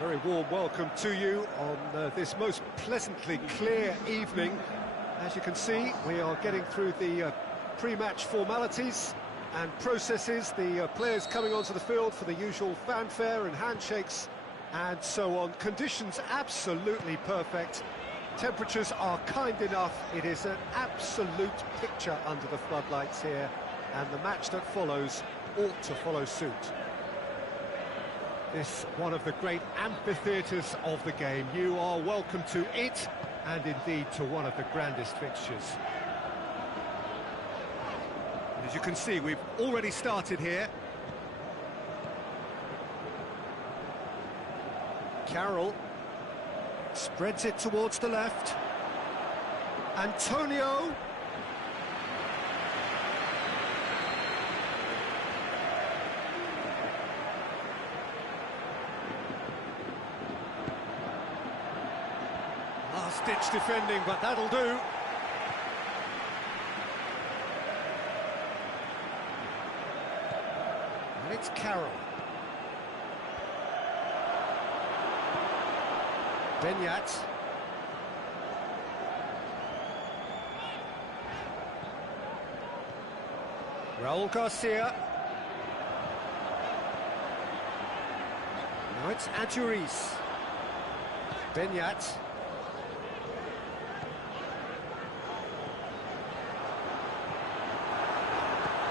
Very warm welcome to you on this most pleasantly clear evening. As you can see, we are getting through the pre-match formalities and processes, the players coming onto the field for the usual fanfare and handshakes and so on. Conditions absolutely perfect. Temperatures are kind enough. It is an absolute picture under the floodlights here, and the match that follows ought to follow suit. This one of the great amphitheatres of the game. You are welcome to it, and indeed to one of the grandest fixtures. As you can see, we've already started here. Carroll spreads it towards the left. Antonio. Last-ditch defending, but that'll do. And it's Carroll. Benyat. Raul Garcia. Now it's Adjuris. Benyat.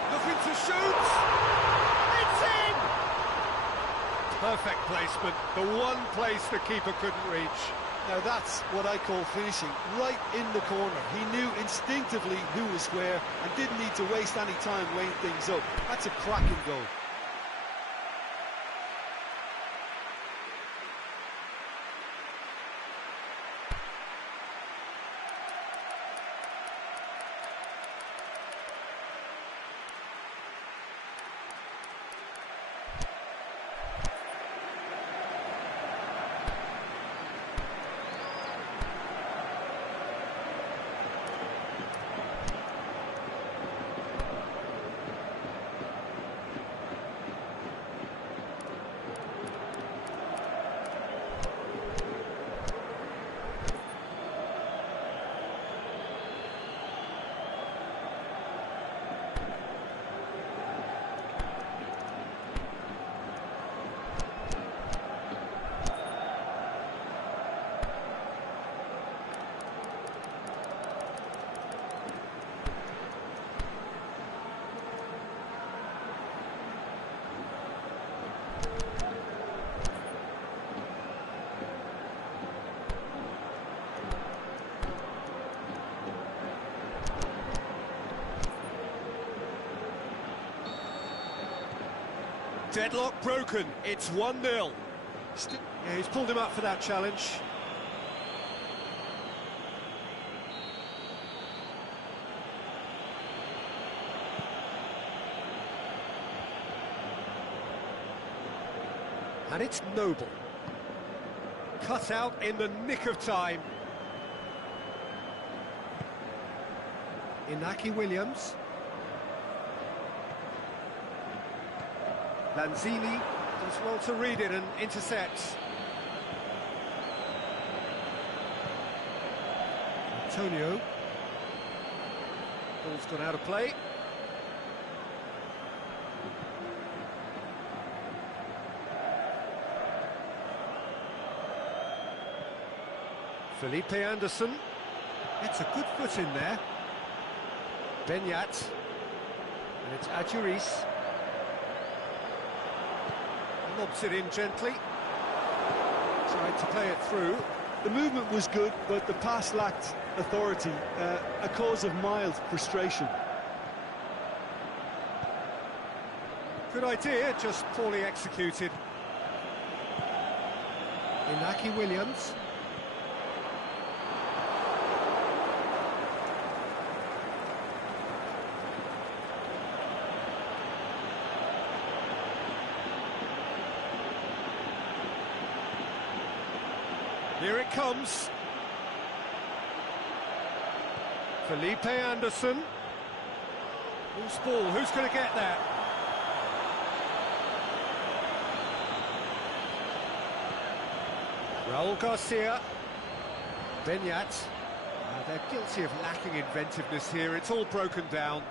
Looking to shoot. It's in! Perfect placement, the one place the keeper couldn't reach. Now that's what I call finishing, right in the corner. He knew instinctively who was where and didn't need to waste any time weighing things up. That's a cracking goal. Deadlock broken, it's 1-0. Yeah, he's pulled him up for that challenge. And it's Noble. Cut out in the nick of time. Inaki Williams. Lanzini does well to read it and intercepts. Antonio. Ball's gone out of play. Felipe Anderson. It's a good foot in there. Benyat. And it's Adjuris. Lobs it in gently. Tried to play it through. The movement was good, but the pass lacked authority, a cause of mild frustration. Good idea, just poorly executed. Inaki Williams. Here it comes. Felipe Anderson. Loose ball, who's going to get that? Raul Garcia. Benyat. They're guilty of lacking inventiveness here. It's all broken down.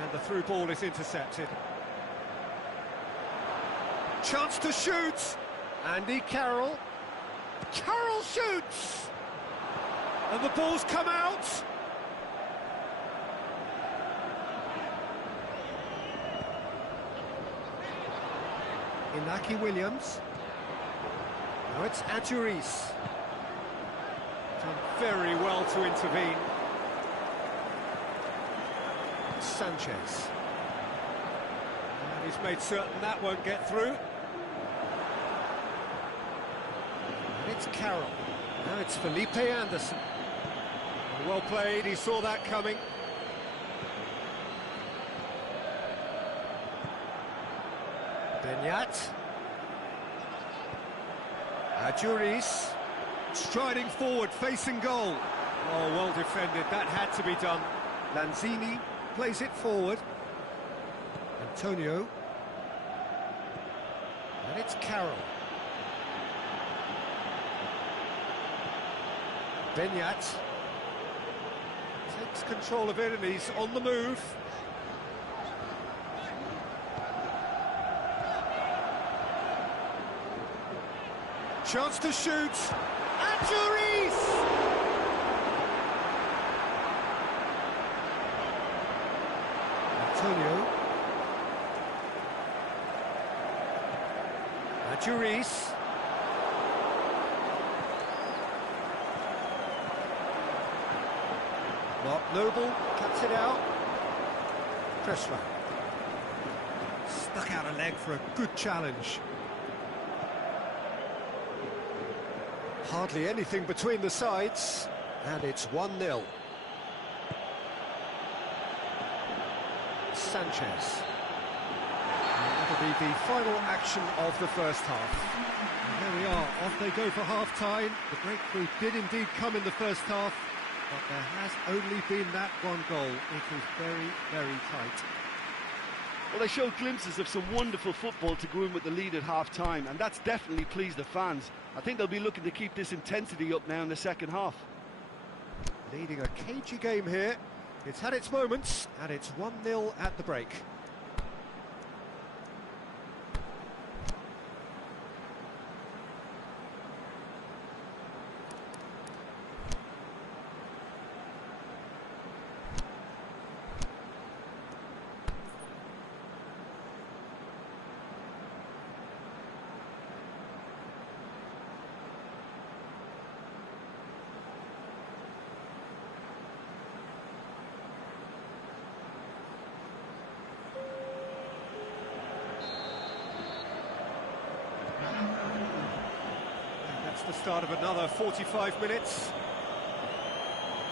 And the through ball is intercepted. Chance to shoot. Andy Carroll. Carroll shoots! And the ball's come out. Inaki Williams. Now it's Adjuris. Done very well to intervene. Sanchez. And he's made certain that won't get through. And it's Carroll. Now it's Felipe Anderson. Well played, he saw that coming. Benyat. Adjuris. Striding forward, facing goal. Oh, well defended, that had to be done. Lanzini plays it forward. Antonio. And it's Carroll. Benyat takes control of it and he's on the move. Chance to shoot. Adjuris! Antonio. Adjuris. Mark Noble cuts it out. Pressler. Stuck out a leg for a good challenge. Hardly anything between the sides, and it's 1-0. Sanchez. And that'll be the final action of the first half. And there we are, off they go for half-time. The breakthrough did indeed come in the first half, but there has only been that one goal. It is very, very tight. Well, they showed glimpses of some wonderful football to go in with the lead at half-time, and that's definitely pleased the fans. I think they'll be looking to keep this intensity up now in the second half. Leading a cagey game here. It's had its moments, and it's 1-0 at the break. The start of another 45 minutes.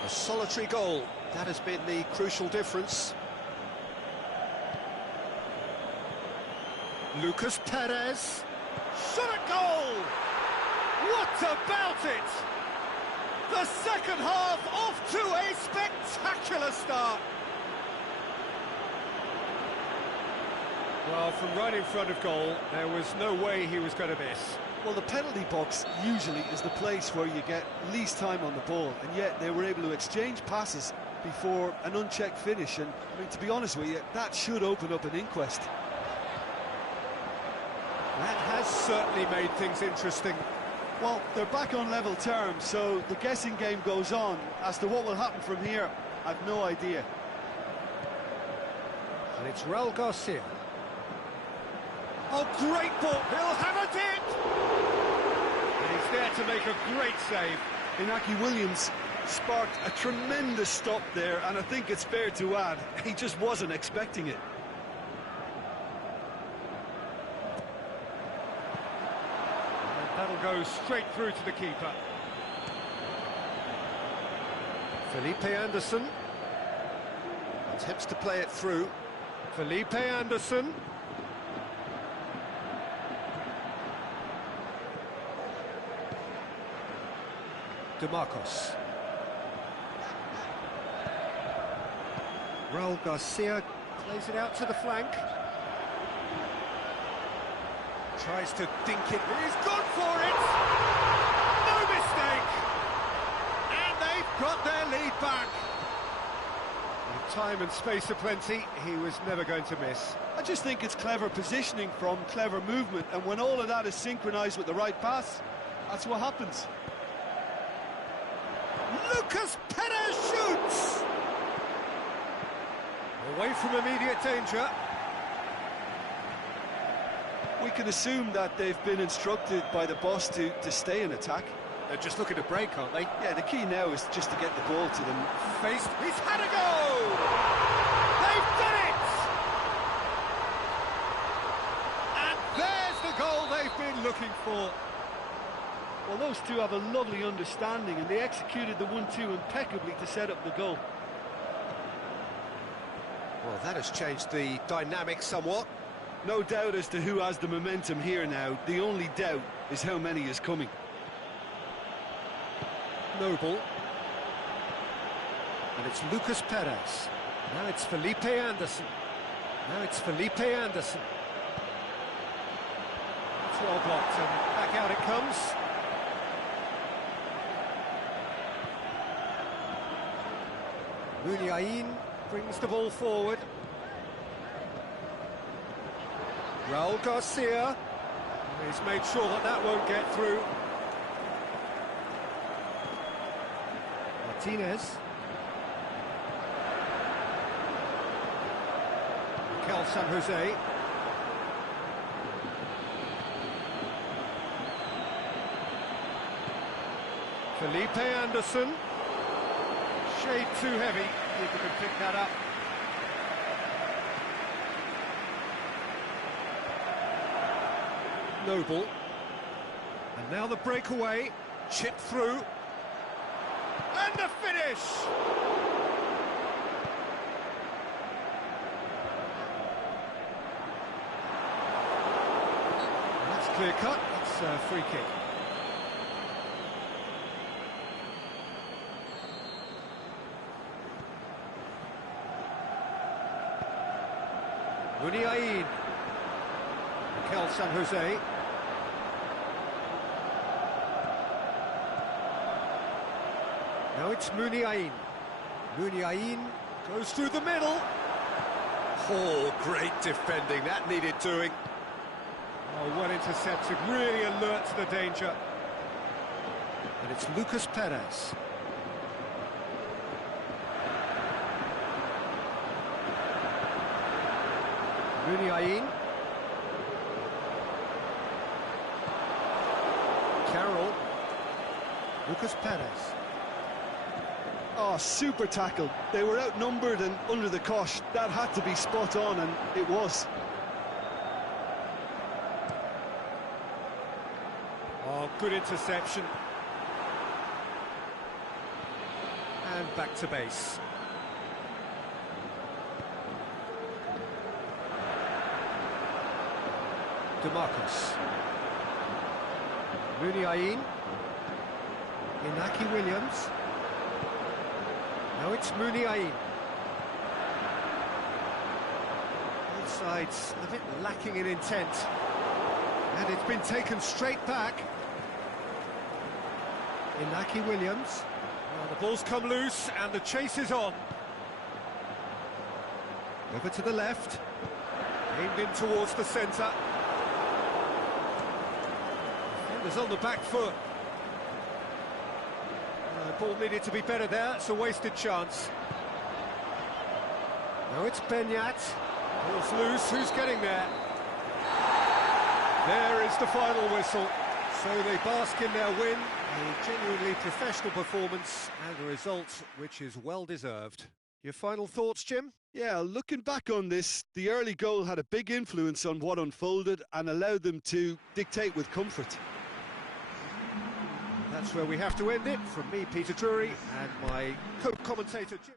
A solitary goal, that has been the crucial difference. Lucas Perez. Shot at goal! What about it? The second half off to a spectacular start. Well, from right in front of goal, there was no way he was going to miss. Well, the penalty box usually is the place where you get least time on the ball, and yet they were able to exchange passes before an unchecked finish, and I mean, to be honest with you, that should open up an inquest. That has certainly made things interesting. Well, they're back on level terms, so the guessing game goes on. As to what will happen from here, I've no idea. And it's Raul Garcia. Oh, great ball! He'll have it in! And he's there to make a great save. Inaki Williams sparked a tremendous stop there, and I think it's fair to add, he just wasn't expecting it. And that'll go straight through to the keeper. Felipe Anderson attempts to play it through. Felipe Anderson. DeMarcos. Raul Garcia plays it out to the flank. Tries to dink it. He's gone for it! No mistake! And they've got their lead back. With time and space aplenty, he was never going to miss. I just think it's clever positioning from clever movement, and when all of that is synchronised with the right pass, that's what happens. Lucas Perez shoots! Away from immediate danger. We can assume that they've been instructed by the boss to stay in attack. They're just looking to break, aren't they? Yeah, the key now is just to get the ball to them. Faced, he's had a go! They've done it! And there's the goal they've been looking for. Well, those two have a lovely understanding, and they executed the 1-2 impeccably to set up the goal. Well, that has changed the dynamic somewhat. No doubt as to who has the momentum here now. The only doubt is how many is coming. Noble. And it's Lucas Perez. Now it's Felipe Anderson. It's well blocked, and back out it comes. Muniain brings the ball forward. Raul Garcia. He's made sure that won't get through. Martinez. Mikel San Jose. Felipe Anderson. Shade too heavy. Keeper can pick that up. Noble. And now the breakaway. Chip through. And the finish! That's clear cut. That's a free kick. Muniain. Mikel San Jose. Now it's Muniain. Muniain goes through the middle. Oh, great defending. That needed doing. Oh, well intercepted. Really alert to the danger. And it's Lucas Perez. Muniain. Carroll. Lucas Perez. Oh, super tackle. They were outnumbered and under the cosh. That had to be spot on, and it was. Oh, good interception. And back to base. DeMarcus. Muniain. Inaki Williams. Now it's Muniain. Both sides a bit lacking in intent. And it's been taken straight back. Inaki Williams. Well, the ball's come loose and the chase is on. Over to the left. Aimed in towards the centre. Defenders on the back foot. The ball needed to be better there. It's a wasted chance. Now it's Benyat. Ball's loose. Who's getting there? There is the final whistle. So they bask in their win. A genuinely professional performance and a result which is well deserved. Your final thoughts, Jim? Yeah, looking back on this, the early goal had a big influence on what unfolded and allowed them to dictate with comfort. That's where we have to end it. From me, Peter Drury, and my co-commentator, Jim.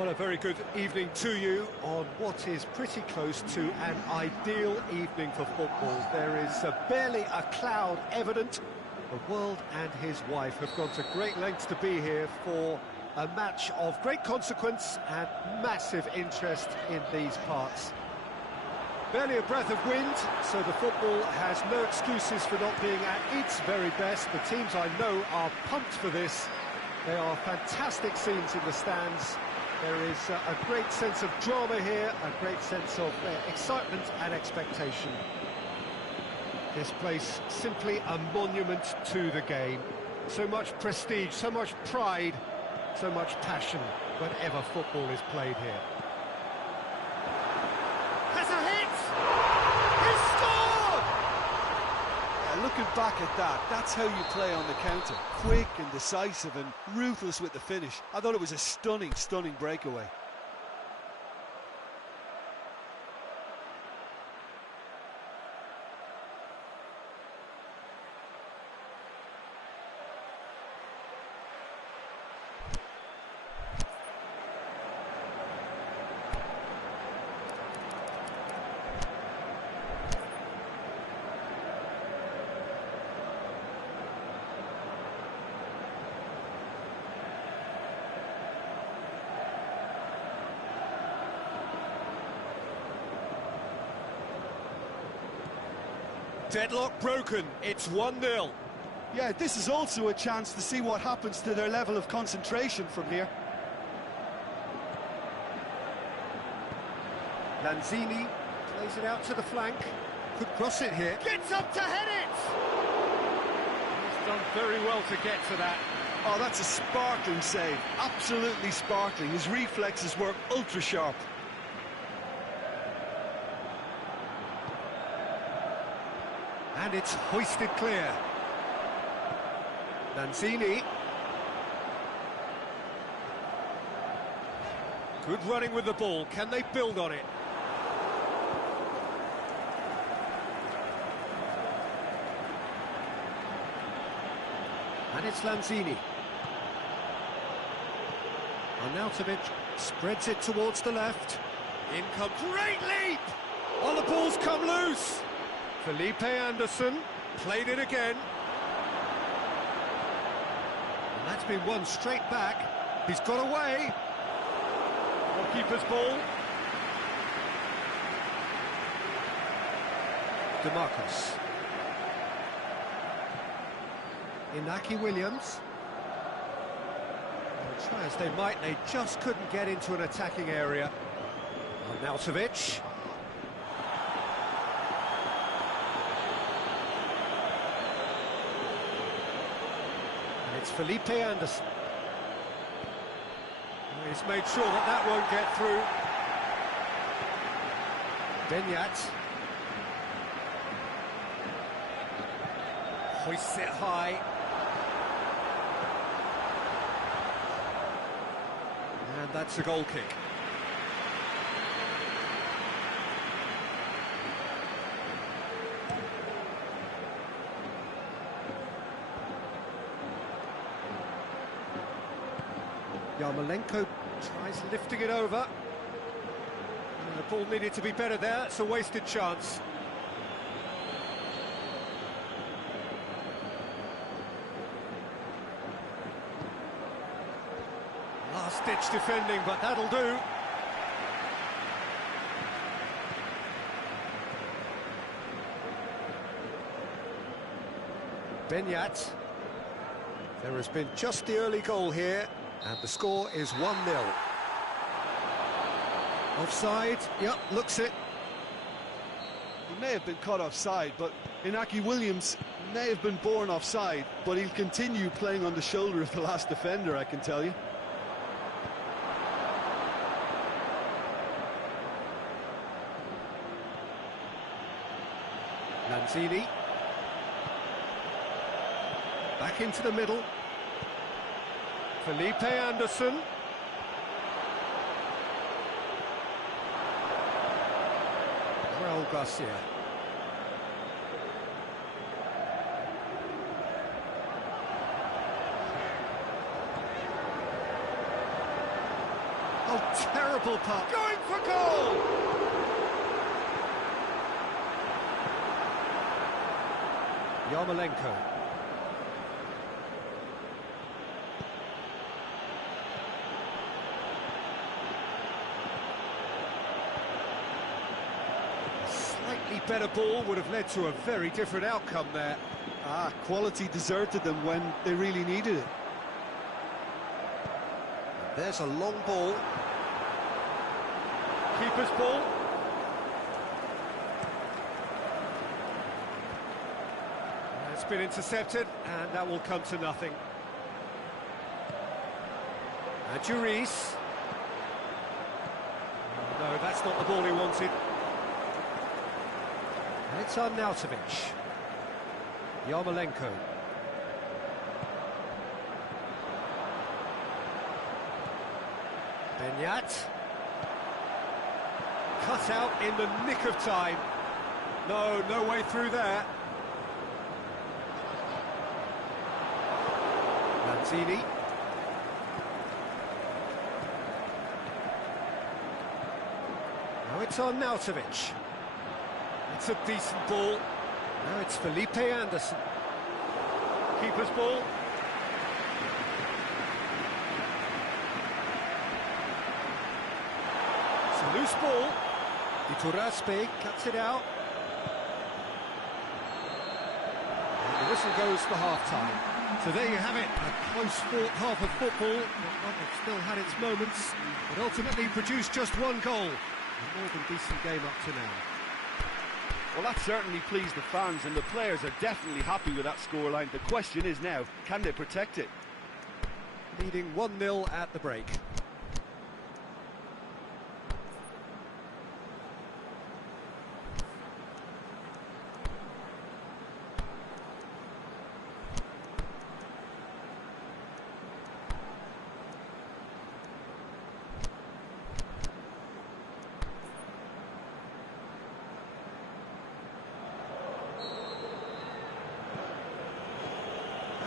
Well, a very good evening to you on what is pretty close to an ideal evening for football. There is barely a cloud evident. The world and his wife have gone to great lengths to be here for a match of great consequence and massive interest in these parts. Barely a breath of wind, so the football has no excuses for not being at its very best. The teams I know are pumped for this. There are fantastic scenes in the stands. There is a great sense of drama here, a great sense of excitement and expectation. This place simply a monument to the game. So much prestige, so much pride, so much passion whenever football is played here. Has a hit! He scored! Yeah, looking back at that, that's how you play on the counter. Quick and decisive and ruthless with the finish. I thought it was a stunning, stunning breakaway. Deadlock broken, it's 1-0. Yeah, this is also a chance to see what happens to their level of concentration from here. Lanzini plays it out to the flank. Could cross it here. Gets up to head it! He's done very well to get to that. Oh, that's a sparkling save. Absolutely sparkling. His reflexes were ultra sharp. And it's hoisted clear. Lanzini. Good running with the ball. Can they build on it? And it's Lanzini. Arnautovic spreads it towards the left. In comes... Great leap! Oh, the ball's come loose! Felipe Anderson played it again. And that's been won straight back. He's got away. Goalkeeper's ball. DeMarcus. Inaki Williams. Well, try as they might, they just couldn't get into an attacking area. Arnautovic. It's Felipe Anderson. He's made sure that that won't get through. Benyat. Hoists it high. And that's a goal kick. Yarmolenko tries lifting it over. And the ball needed to be better there. It's a wasted chance. Last-ditch defending, but that'll do. Benyat. There has been just the early goal here. And the score is 1-0. Offside, yep, looks it. He may have been caught offside, but Inaki Williams may have been born offside, but he'll continue playing on the shoulder of the last defender, I can tell you. Lanzini. Back into the middle. Felipe Anderson. Raul Garcia. Oh, Oh, terrible puck. Going for goal! Yarmolenko. Slightly better ball would have led to a very different outcome there. Quality deserted them when they really needed it. There's a long ball. Keeper's ball. It's been intercepted, and that will come to nothing. And Juris. No, that's not the ball he wanted. And it's Arnautovic. Yarmolenko. Benyat. Cut out in the nick of time. No way through there. Lanzini. Now it's Arnautovic. It's a decent ball. Now it's Felipe Anderson. Keeper's ball. It's a loose ball. Iturraspe cuts it out. And the whistle goes for half-time. So there you have it, a close-fought half of football, but one that still had its moments, but ultimately produced just one goal. A more than decent game up to now. Well, that certainly pleased the fans, and the players are definitely happy with that scoreline. The question is now, can they protect it? Leading 1-0 at the break.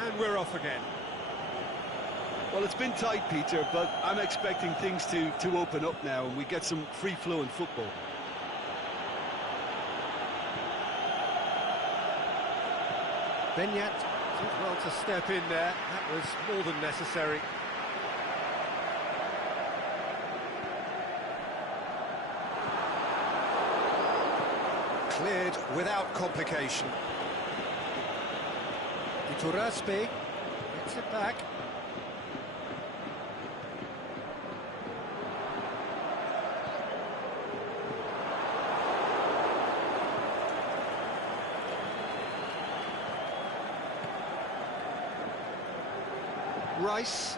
And we're off again. Well, it's been tight, Peter, but I'm expecting things to open up now and we get some free-flowing football. Benyat did well to step in there. That was more than necessary. Cleared without complication. Iturraspe gets it back. Rice.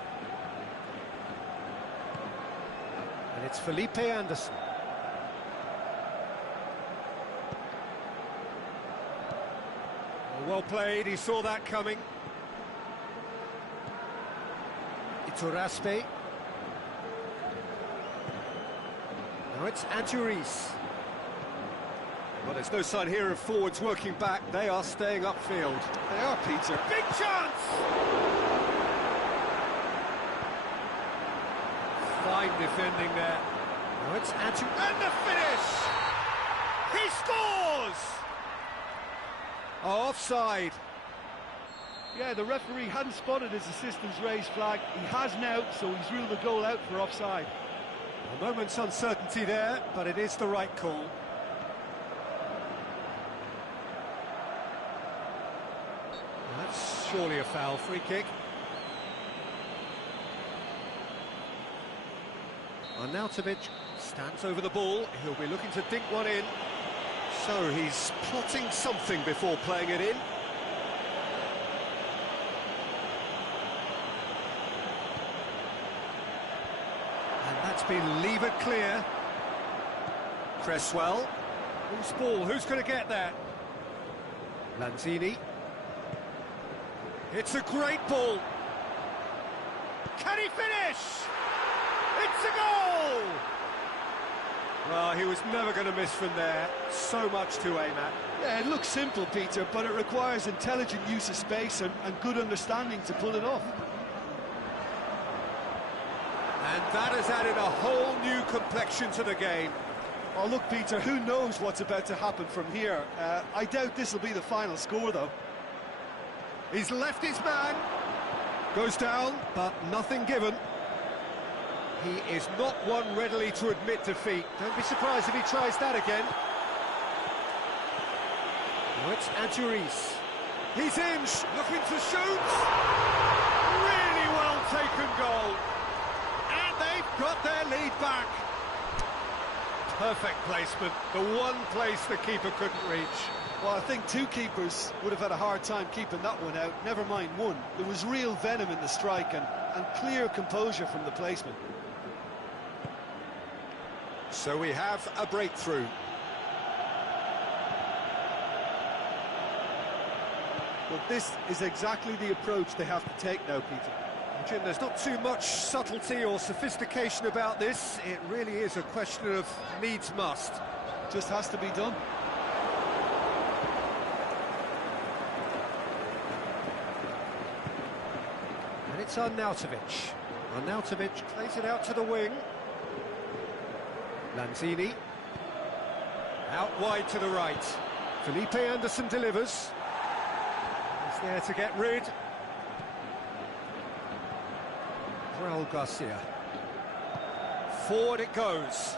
And it's Felipe Anderson. Well played, he saw that coming. Iturraspe. Now it's Juris. Well, there's no sign here of forwards working back. They are staying upfield. They are, Peter. Big chance! Fine defending there. Now it's and the finish! He scores! Oh, offside. Yeah, the referee hadn't spotted his assistant's raised flag. He has now, so he's ruled the goal out for offside. A moment's uncertainty there, but it is the right call. That's surely a foul. Free kick. Arnautovic stands over the ball. He'll be looking to dink one in. So he's plotting something before playing it in. And that's been levered clear. Cresswell. Who's ball? Who's going to get that? Lanzini. It's a great ball. Can he finish? It's a goal! Well, he was never going to miss from there. So much to aim at. Yeah, it looks simple, Peter, but it requires intelligent use of space and good understanding to pull it off. And that has added a whole new complexion to the game. Oh, look, Peter, who knows what's about to happen from here? I doubt this will be the final score, though. He's left his man. Goes down, but nothing given. He is not one readily to admit defeat. Don't be surprised if he tries that again. Now it's Adjuris. He's in, looking to shoot. Really well taken goal. And they've got their lead back. Perfect placement, the one place the keeper couldn't reach. Well, I think two keepers would have had a hard time keeping that one out, never mind one. There was real venom in the strike and clear composure from the placement. So we have a breakthrough. Well, this is exactly the approach they have to take now, Peter. Jim, there's not too much subtlety or sophistication about this. It really is a question of needs must. Just has to be done. And it's Arnautovic. Arnautovic plays it out to the wing. Lanzini. Out wide to the right. Felipe Anderson delivers. He's there to get rid. Raul Garcia. Forward it goes.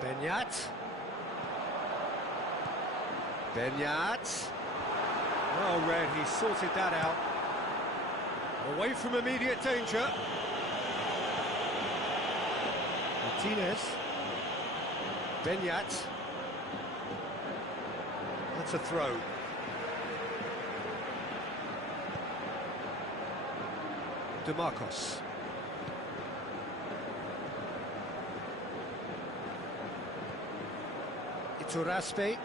Benyat. Benyat. Well read, he sorted that out. Away from immediate danger. Martinez. Benyat. That's a throw. DeMarcos. Iturraspe.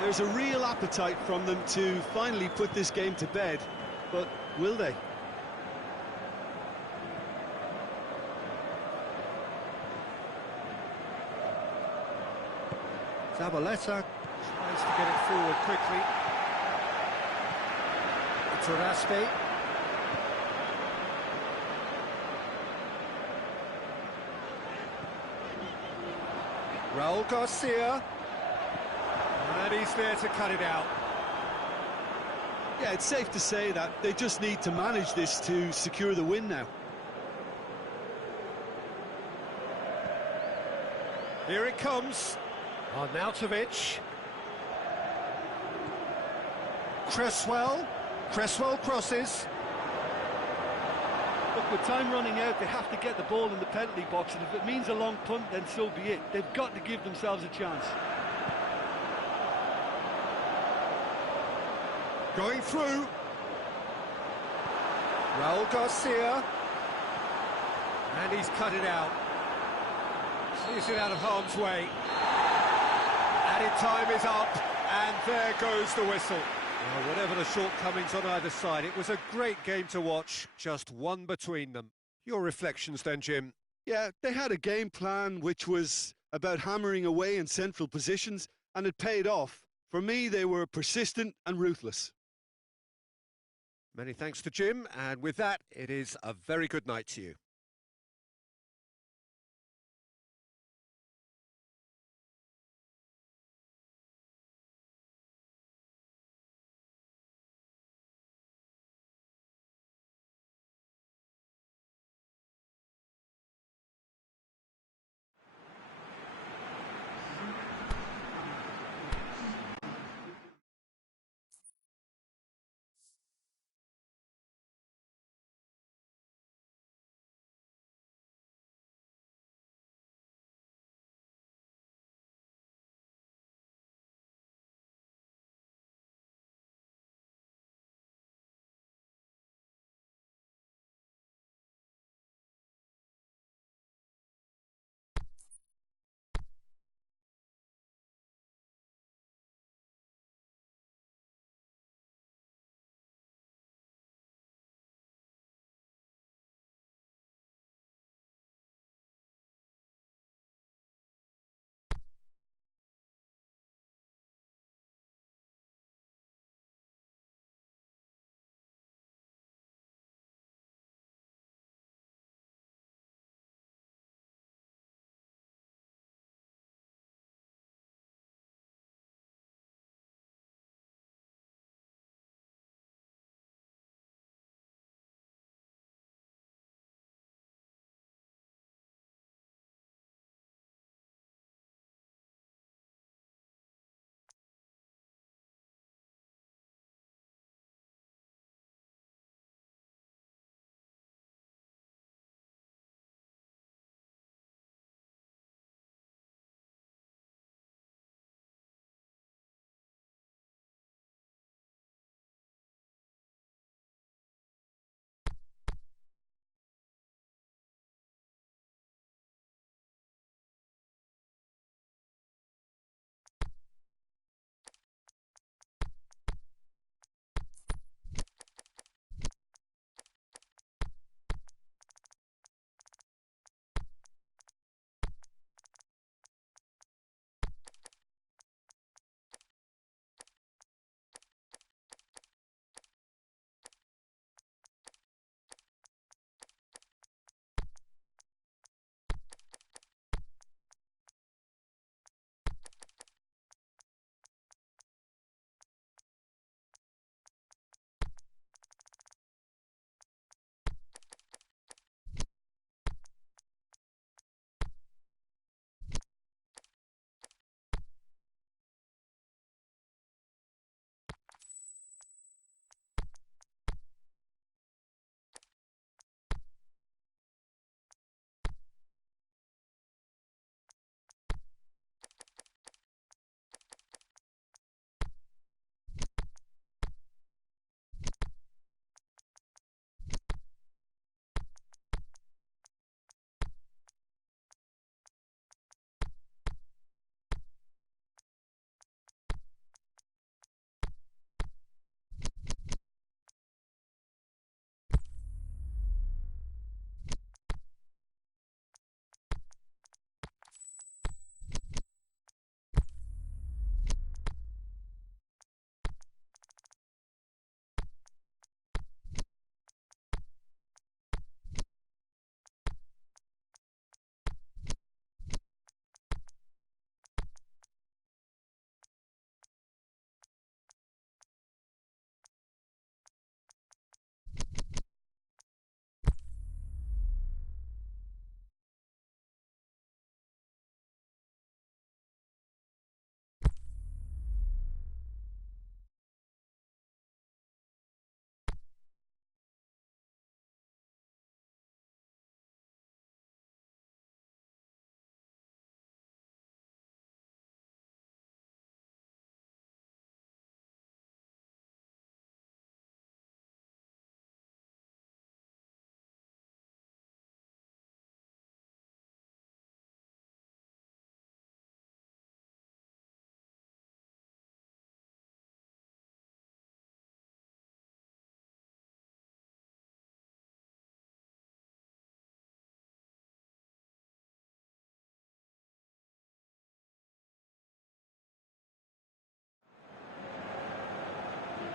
There's a real appetite from them to finally put this game to bed, but will they? Zabaleta tries to get it forward quickly. Iturraspe. Raul Garcia. And he's there to cut it out. Yeah, it's safe to say that they just need to manage this to secure the win now. Here it comes. Arnautovic. Cresswell. Cresswell crosses. Look, with time running out, they have to get the ball in the penalty box, and if it means a long punt, then so be it. They've got to give themselves a chance. Going through. Raul Garcia. And he's cut it out. Clears it out of harm's way. Added time is up, and there goes the whistle. Well, whatever the shortcomings on either side, it was a great game to watch, just one between them. Your reflections then, Jim? Yeah, they had a game plan which was about hammering away in central positions, and it paid off. For me, they were persistent and ruthless. Many thanks to Jim, and with that, it is a very good night to you.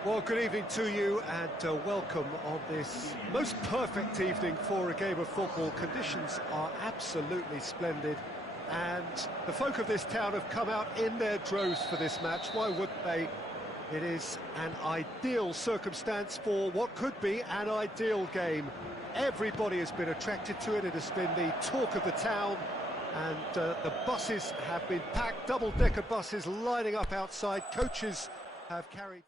Well, good evening to you and welcome on this most perfect evening for a game of football. Conditions are absolutely splendid and the folk of this town have come out in their droves for this match. Why wouldn't they? It is an ideal circumstance for what could be an ideal game. Everybody has been attracted to it. It has been the talk of the town and the buses have been packed, double-decker buses lining up outside. Coaches have carried...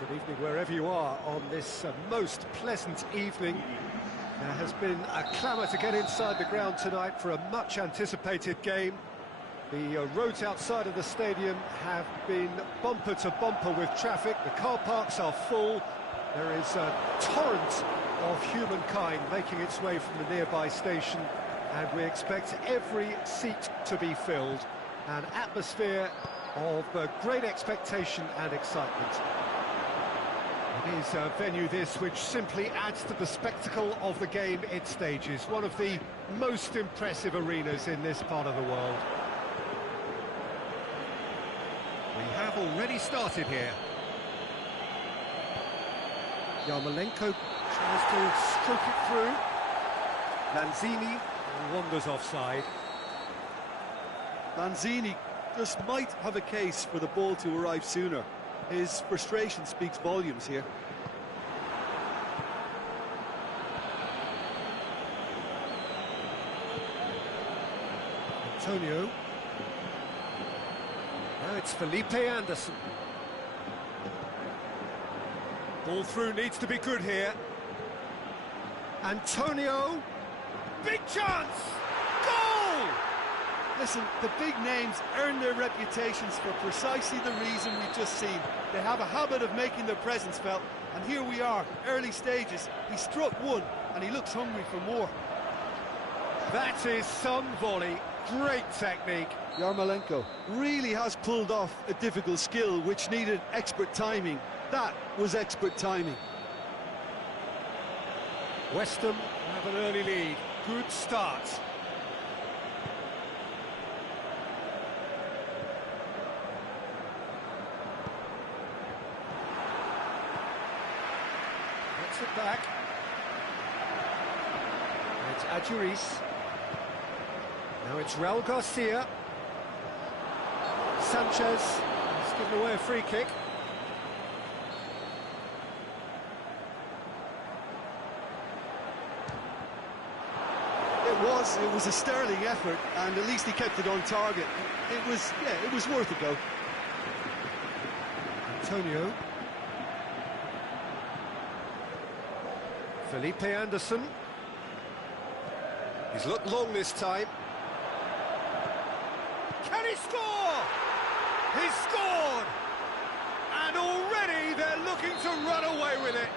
Good evening wherever you are on this most pleasant evening. There has been a clamour to get inside the ground tonight for a much anticipated game. The roads outside of the stadium have been bumper to bumper with traffic. The car parks are full. There is a torrent of humankind making its way from the nearby station, and we expect every seat to be filled. An atmosphere of great expectation and excitement. It is a venue this which simply adds to the spectacle of the game it stages. One of the most impressive arenas in this part of the world. We have already started here. Yarmolenko tries to stroke it through. Lanzini wanders offside. Lanzini just might have a case for the ball to arrive sooner. His frustration speaks volumes here. Antonio. Now it's Felipe Anderson. Ball through needs to be good here. Antonio. Big chance! Goal! Listen, the big names earn their reputations for precisely the reason we've just seen. They have a habit of making their presence felt, and here we are, early stages. He struck one, and he looks hungry for more. That is some volley. Great technique. Yarmolenko really has pulled off a difficult skill which needed expert timing. That was expert timing. West Ham have an early lead. Good start. Gets it back. It's Adjuris. Now it's Raul Garcia. Sanchez has given away a free kick. It was a sterling effort, and at least he kept it on target. It was worth a go. Antonio. Felipe Anderson. He's looked long this time. Can he score? He's scored! And already they're looking to run away with it.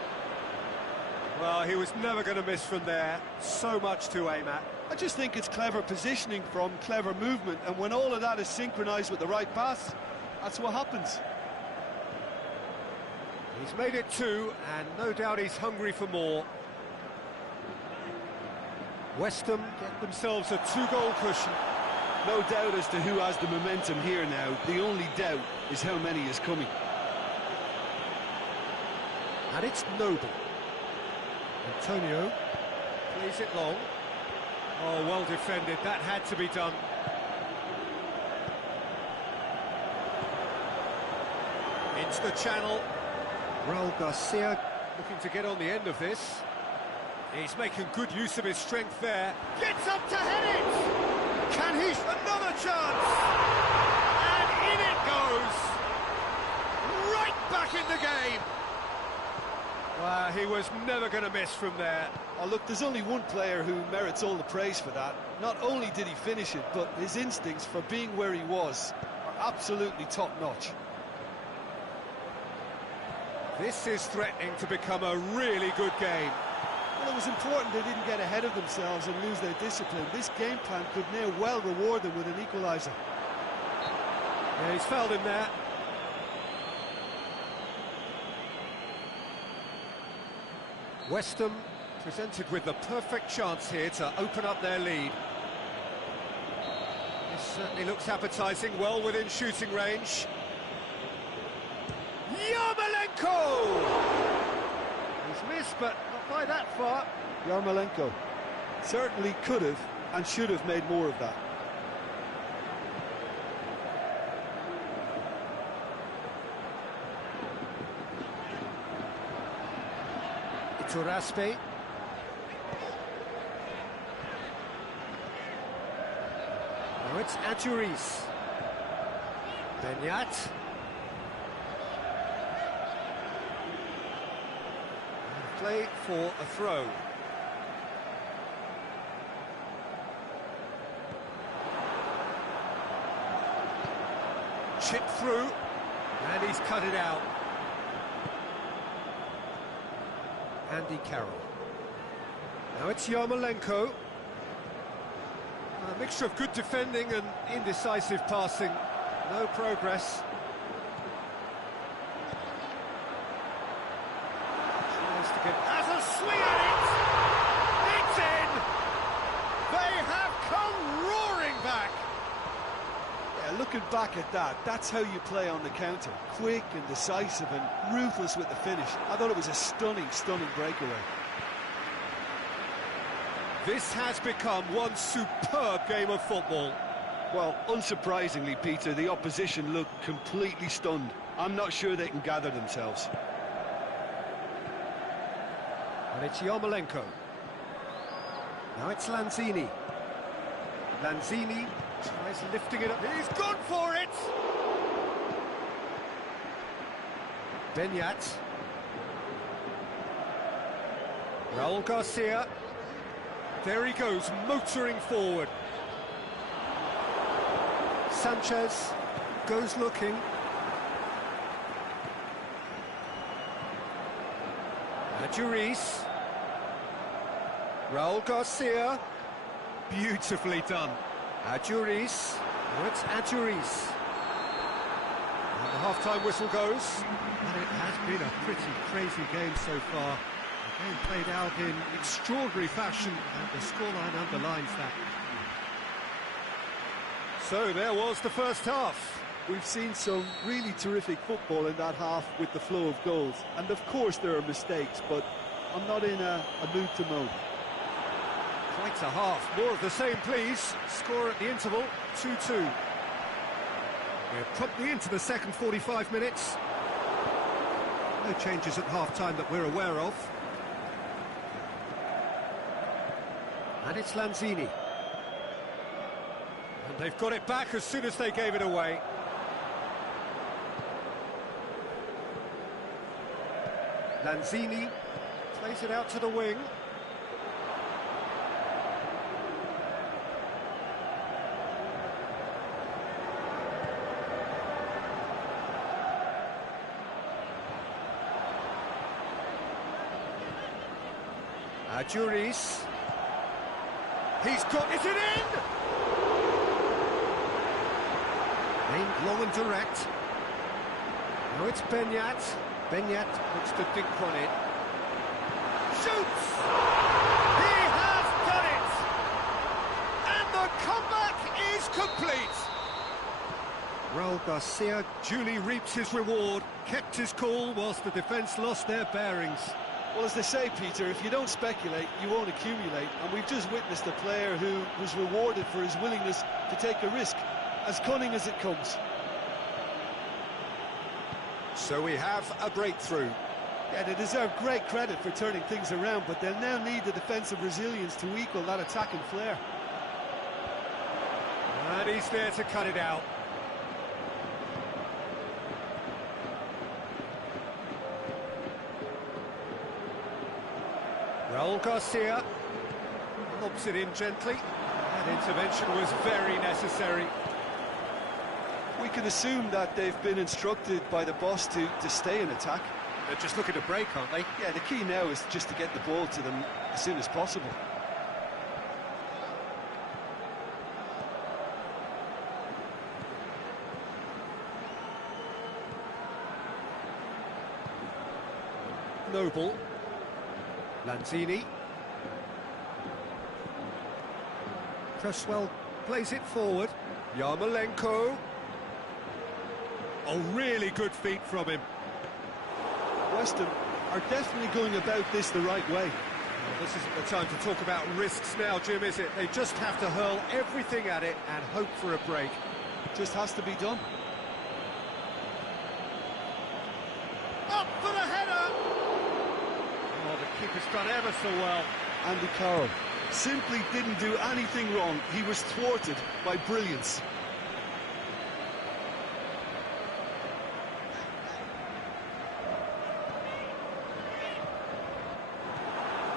Well, he was never going to miss from there. So much to aim at. I just think it's clever positioning from clever movement, and when all of that is synchronised with the right pass, that's what happens. He's made it two, and no doubt he's hungry for more. West Ham get themselves a two-goal cushion. No doubt as to who has the momentum here now. The only doubt is how many is coming. And it's Noble. Antonio plays it long. Oh, well defended. That had to be done. Into the channel. Raul Garcia looking to get on the end of this. He's making good use of his strength there. Gets up to head it! Can he? Another chance! And in it goes! Right back in the game! Well, he was never going to miss from there. Oh, look, there's only one player who merits all the praise for that. Not only did he finish it, but his instincts for being where he was are absolutely top-notch. This is threatening to become a really good game. Well, it was important they didn't get ahead of themselves and lose their discipline. This game plan could now well reward them with an equaliser. Yeah, he's fouled him there. West Ham presented with the perfect chance here to open up their lead. This certainly looks appetising, well within shooting range. Yarmolenko! He's missed, but not by that far. Yarmolenko certainly could have and should have made more of that. Iturraspe. Now it's Adjuris. Benyat. Play for a throw. Chip through, and he's cut it out. Andy Carroll. Now it's Yarmolenko. A mixture of good defending and indecisive passing. No progress. Tries to get... Has a swing at it! It's in! They have come roaring back! Yeah, looking back at that, that's how you play on the counter. Quick and decisive and ruthless with the finish. I thought it was a stunning, stunning breakaway. This has become one superb game of football. Well, unsurprisingly, Peter, the opposition looked completely stunned. I'm not sure they can gather themselves. And it's Yarmolenko. Now it's Lanzini. Lanzini tries lifting it up. He's gone for it! Benyat. Raul Garcia. There he goes, motoring forward. Sanchez goes looking. Adjuris. Raul Garcia. Beautifully done. Adjuris. Now it's Adjuris. And the half-time whistle goes. And it has been a pretty crazy game so far. The game played out in extraordinary fashion, and the scoreline underlines that. So there was the first half. We've seen some really terrific football in that half with the flow of goals. And of course there are mistakes, but I'm not in a mood to moan. Quite a half. More of the same, please. Score at the interval, 2-2. We're promptly into the second 45 minutes. No changes at half-time that we're aware of. And it's Lanzini. And they've got it back as soon as they gave it away. Lanzini plays it out to the wing. Adjuris. He's got it in! Aimed long and direct. Now it's Benyat. Benyat looks to dink on it. Shoots! He has done it! And the comeback is complete! Raul Garcia duly reaps his reward, kept his cool whilst the defence lost their bearings. Well, as they say, Peter, if you don't speculate, you won't accumulate. And we've just witnessed a player who was rewarded for his willingness to take a risk, as cunning as it comes. So we have a breakthrough. Yeah, they deserve great credit for turning things around, but they'll now need the defensive resilience to equal that attacking flair. And he's there to cut it out. Raul Garcia lobs it in gently. That intervention was very necessary. We can assume that they've been instructed by the boss to stay in attack. They're just looking to break, aren't they? Yeah, the key now is just to get the ball to them as soon as possible. Noble. Lanzini. Cresswell plays it forward. Yarmolenko. Oh, really good feet from him. West Ham are definitely going about this the right way. Well, this isn't the time to talk about risks now, Jim, is it? They just have to hurl everything at it and hope for a break. Just has to be done. Up for the header! Oh, the keeper's done ever so well. Andy Carroll simply didn't do anything wrong. He was thwarted by brilliance.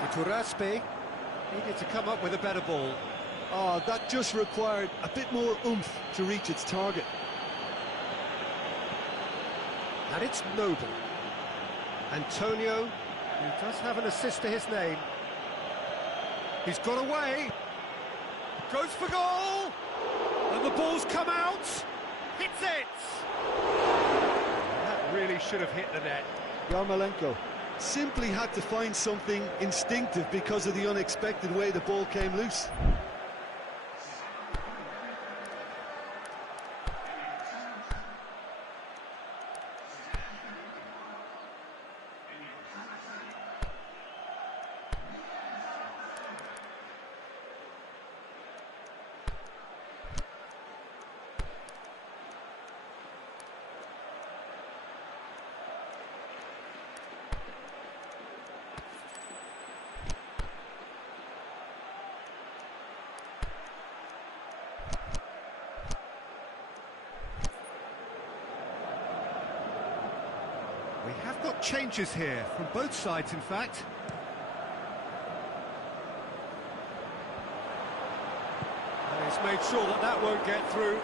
Iturraspe needed to come up with a better ball. Oh, that just required a bit more oomph to reach its target. And it's Noble. Antonio, who does have an assist to his name. He's got away. Goes for goal. And the ball's come out. Hits it. That really should have hit the net. Yarmolenko simply had to find something instinctive because of the unexpected way the ball came loose. We have got changes here, from both sides in fact. And he's made sure that that won't get through.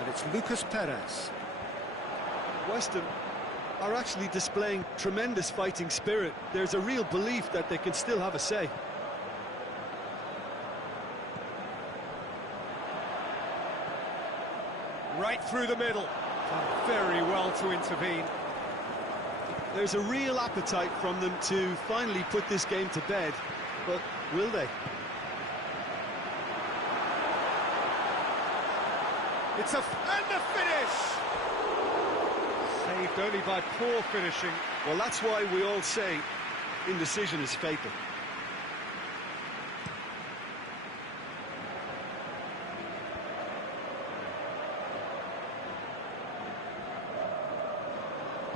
And it's Lucas Perez. West Ham are actually displaying tremendous fighting spirit. There's a real belief that they can still have a say. Right through the middle. Done very well to intervene. There's a real appetite from them to finally put this game to bed, but will they? And the finish! Saved only by poor finishing. Well, that's why we all say indecision is fatal.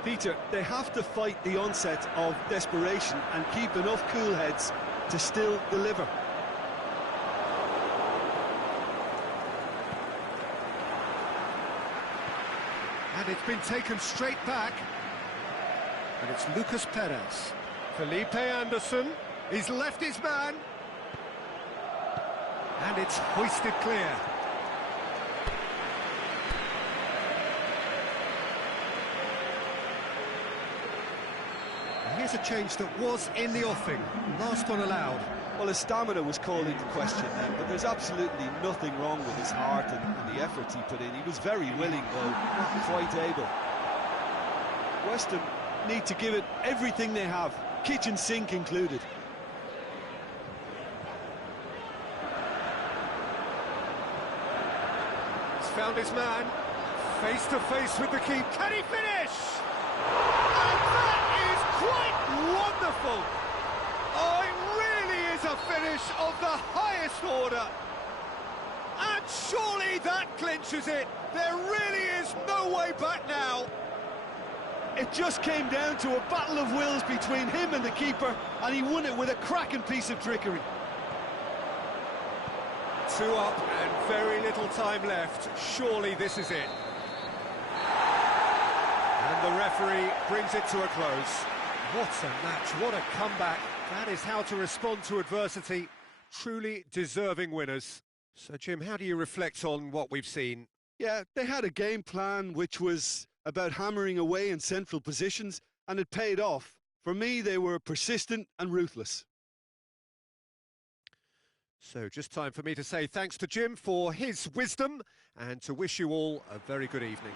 Peter, they have to fight the onset of desperation and keep enough cool heads to still deliver. And it's been taken straight back. And it's Lucas Perez. Felipe Anderson, he's left his man. And it's hoisted clear. Here's a change that was in the offing. Last one allowed. Well, his stamina was called into question then, but there's absolutely nothing wrong with his heart and the efforts he put in. He was very willing, though not quite able. West Ham need to give it everything they have, kitchen sink included. He's found his man, face to face with the keeper. Can he finish? And that is quite wonderful. Oh, it really is a finish of the highest order. And surely that clinches it. There really is no way back now. It just came down to a battle of wills between him and the keeper, and he won it with a cracking piece of trickery. 2 up and very little time left. Surely this is it. And the referee brings it to a close. What a match, what a comeback. That is how to respond to adversity. Truly deserving winners. So, Jim, how do you reflect on what we've seen? Yeah, they had a game plan which was about hammering away in central positions, and it paid off. For me, they were persistent and ruthless. So just time for me to say thanks to Jim for his wisdom and to wish you all a very good evening.